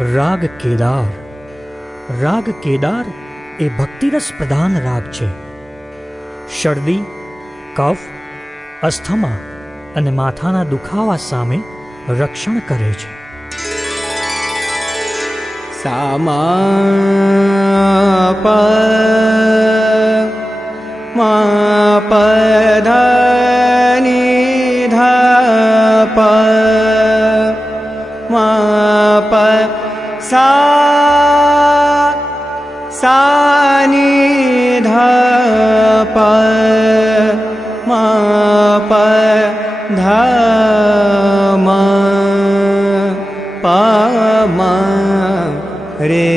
રાગ કેદાર. રાગ કેદાર એ ભક્તિરસ પ્રધાન રાગ છે. શરદી, કફ, અસ્થમા અને માથાના દુખાવા સામે રક્ષણ કરે છે. સામા પ મા પ ધા ની ધા પ મા પ સા સા ની ધા પ મા પ ધા મા પ મા રે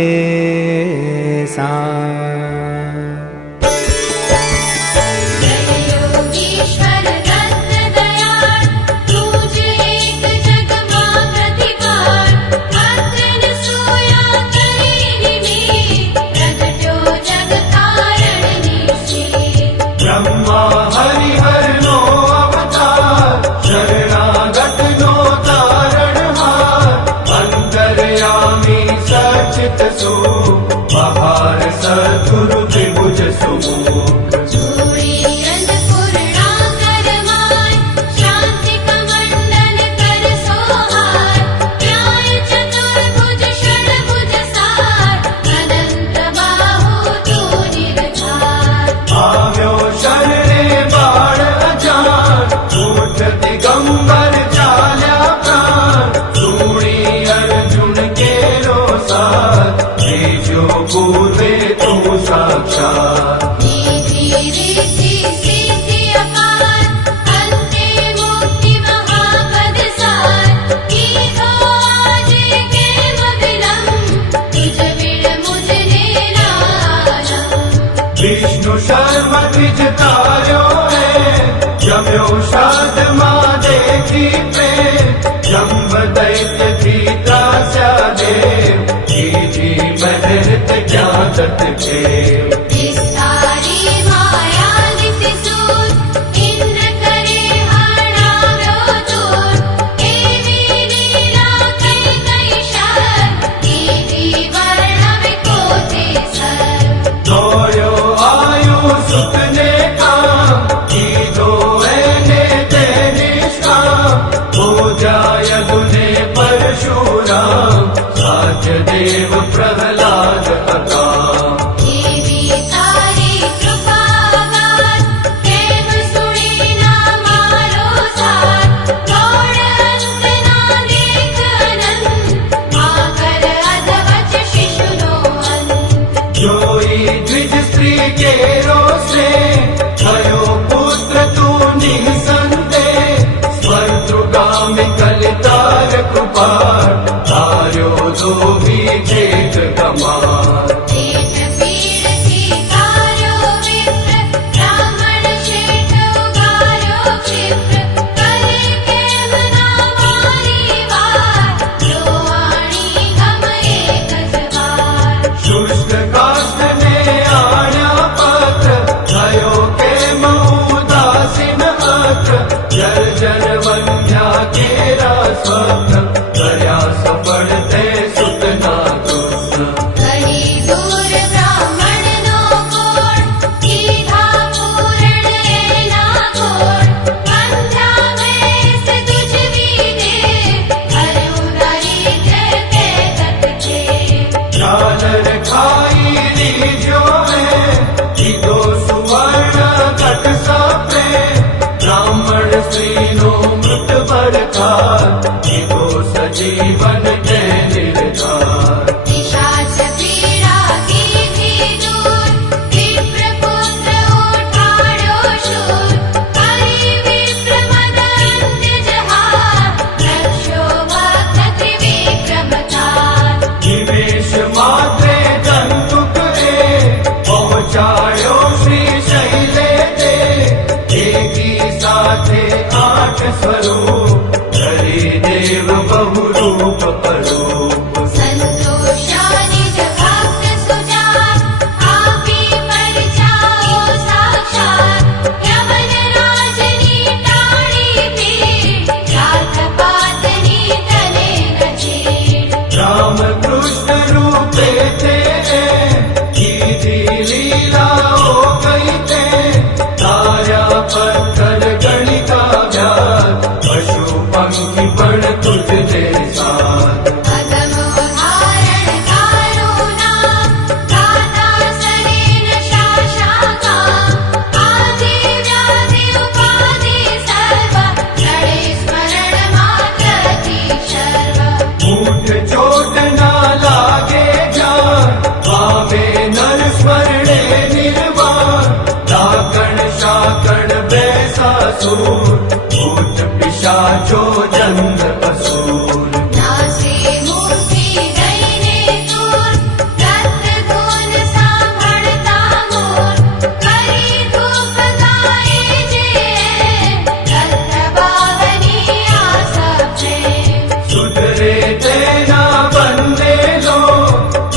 સા. बहार सद्गुरु त्रिभुज सुमुख चूड़ी अन्नपूर्णा करमाय शांति कमंडल कर सोहार न्याय चतुर्भुज षड्भुज सार अनंत बाहु तू निर्धार. आव्यो शरणे बाळ अजान ऊठ दिगंबर चाल्या प्राण धूणी अर्जुन केरो साथ जो पूर्वे तू साक्षात. निधि रिद्धि सिद्धि अपार अंते मुक्ति महापद सार कीधो आज केम विलम तुझ बिन मुझने नालम. विष्णु शर्म द्विज तारो है जम्यो साध माँ देखी पे जम्ब दैत्य भीता देव जी महरत क्या तट के. विस्तारी माया नित्य सूर इंद्र करे हराव्यो दूर एवी लीला कई कई शर कीधी वर्णवे कोते सर. तोयो आयु सुतने काम कीधो एने तेने काम हो जाय गुने परशुराम साच देव प्रहलाद अकाम. देवी तारी कृपागार केव सुनी ना मारो सार गौड़ अंत ना देख अनंत आकर अधवच शिशु नो अंत. जोई द्विज स्त्री के रोसे भयो पुत्र तू निसंते स्वर्गगामी कलितार कृपार तार्यो दो भी जेठ कमार. जेठ पीड़ की तारो विप्र ब्राह्मण श्रेष्ठ उगारो क्षिप्र कले केम ना मारी वार जो आणी गम एक जवार. शुष्क काष्ठ ने आण्या पत्र भयो के मऊदासीन अत्र जर्जर वन्या केरा स्वप्न दया सफलते सुतना दुष्ट. कली दूर ब्राह्मण नो कोण कीधा पूरण एना कोण पंथा वेस तुझ वीने हरु दरिद्र के तट के. झालर खाई लीजो है कीधो सुवर्ण घट सापे ब्राह्मण स्त्री नो मृत बरखार कीधो सजीवन के निर्धार. पिशाच पीड़ा कीधी दूर विप्र पुत्र उठाड़ो शूर हरि विप्र मद अंत्य जहार रक्षो भक्त त्रिविक्रम तार. निवेश मात्रे जंतुक रे पहुँचायो श्री शैले दे एकी साथे 8 स्वरूप हरि देव बहुरूप पर जो जन्म असूर नासे मूर्ति दईने दूर रत्न धून सांभळता मोर करी धूप गाए जे रत्न बावनी आसा प्रेम सुधरे तेना बंदे लो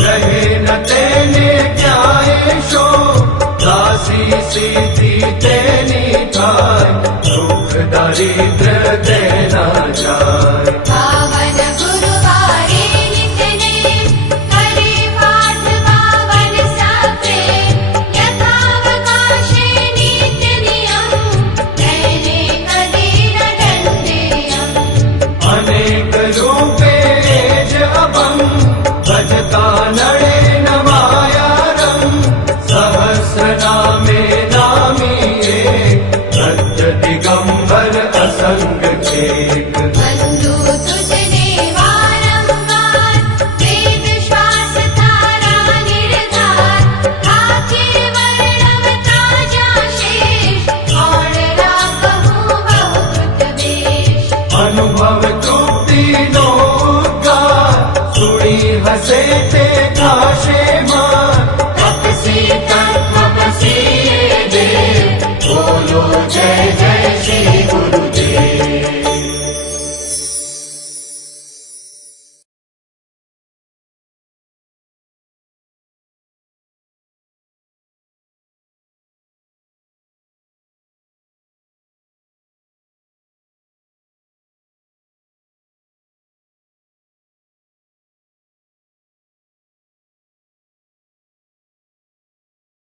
रहे न तेने क्याए शो दासी सीधी तेनी थाय दुख दारिद्र देना जाय पावन गुरुवारे नित्य नेम हरि पाठ पावन सप्रे यथावकाशे नित्य नियम दैने कदीर दंडेयम् अनेक रूपे तेज अपम भजता नडे न मायारम सहस्र नामे नामी एक सत्य दिगंबर असंग चेक बंधु तुझने वारंवार वेद श्वास तारा निर्धार आखे वर्णव ताजा शेष और राखहूँ बहुत वेश अनुभव तृप्ति नो उद्गार सुनी हसे ते